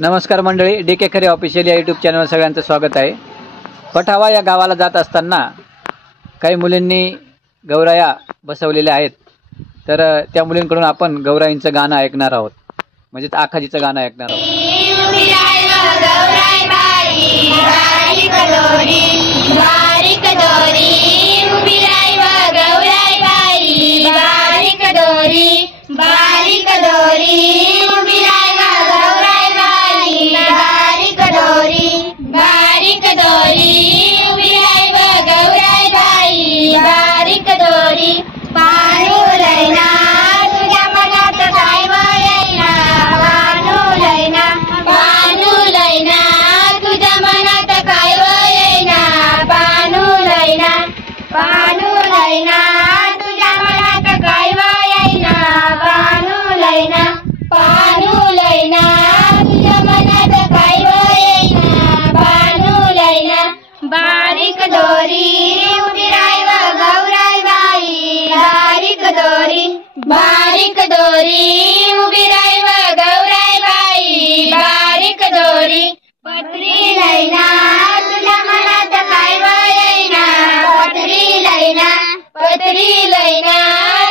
नमस्कार मंडळी, DK खरे ऑफिशियल या यूट्यूब चॅनलवर सगळ्यांचं स्वागत आहे। पठावा या गावाला जात असताना काही मुलींनी गौराया बसवलेल्या आहेत, तर त्या मुलींकडून आपण गौराईंचं गाणं ऐकणार आहोत, म्हणजे आखाजीचं गाणं ऐकणार आहोत। बारीक दोरी उभी राय व गौराई बाई, बारीक दोरी, बारीक दोरी उभी राय व गौराई बाई, बारीक दोरी। पत्री लैना तुझ्या मनात काय येईना, पत्री लैना, पत्री लैना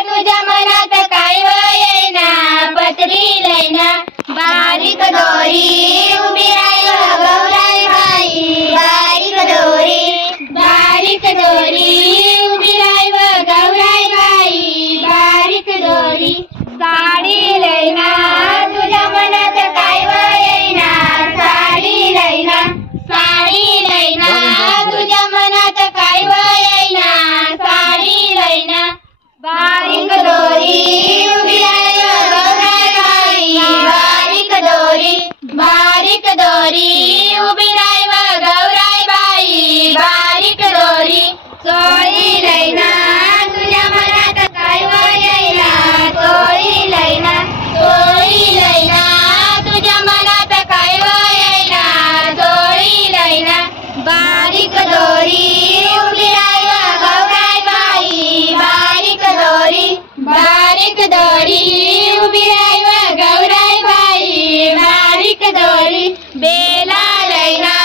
तुझ्या मनात काय येईना, पत्री लैना। बारीक दोरी उभी राय व गौराई बाई, बारीक दोरी, बारीक दोरी उभी राय व गौराई बाई, बारीक दोरी। साडी लैना तुझ्या मनात काय येईना, साडी लैना, साडी लैना तुझ्या मनात काय येईना, साडी लैना। बारीक दोरी उभी राय व गौराई बाई, बारीक दोरी, बारीक दोरी उभी राय व गौराई बाई, बारीक दोरी। चोळी लैना तुझ्या मनात काय येईना, चोळी लैना, चोळी लैना तुझ्या मनात काय येईना, चोळी लैना। बारीक दोरी उभी राय व गौराई बाई, बारीक दोरी, बारीक दोरी उभी राय व गौराई बाई, बारीक दोरी। बेला लैना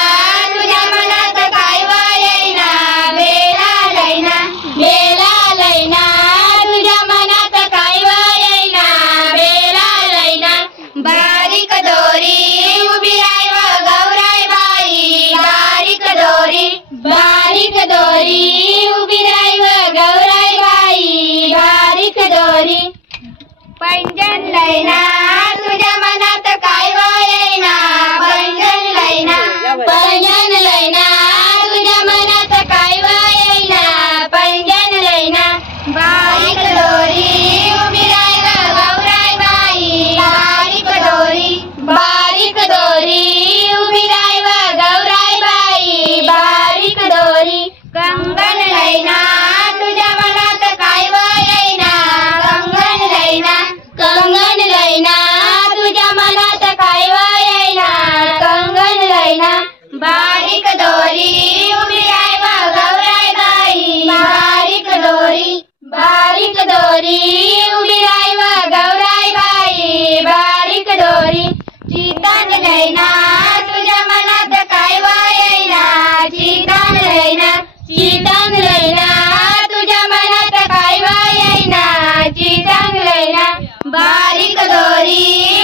तुझ्या मनात काय येईना, बेला लैना, बेला लैना तुझ्या मनात काय येईना, बेला लैना। बारीक दोरी उभी राय व गौराई बाई, बारीक दोरी, बारीक दोरी उभी राय व गौराई बाई, बारीक दोरी। पैंजण लैना तुझ्या मनात काय येईना, पैंजण लैना, पैंजण लैना तुझ्या मनात काय येईना, पैंजण लैना। बारीक दोरी उभी राय व गौराई बाई, बारीक दोरी, बारीक दोरी उभी राय व गौराई बाई, बारीक दोरी। कंगन लैना तुझ्या मनात काय येईना, कंगन लैना, कंगन लैना तुझ्या मनात काय येईना, कंगन लैना। बारीक दोरी उभी राय व गौराई बाई, बारीक दोरी, बारीक दोरी उभी राय व गौराई बाई, बारीक दोरी। चितान लैना तुझ्या मनात काय येईना, चितान लैना, चितान लैना तुझ्या मनात काय येईना, चितान लैना। बारीक दोरी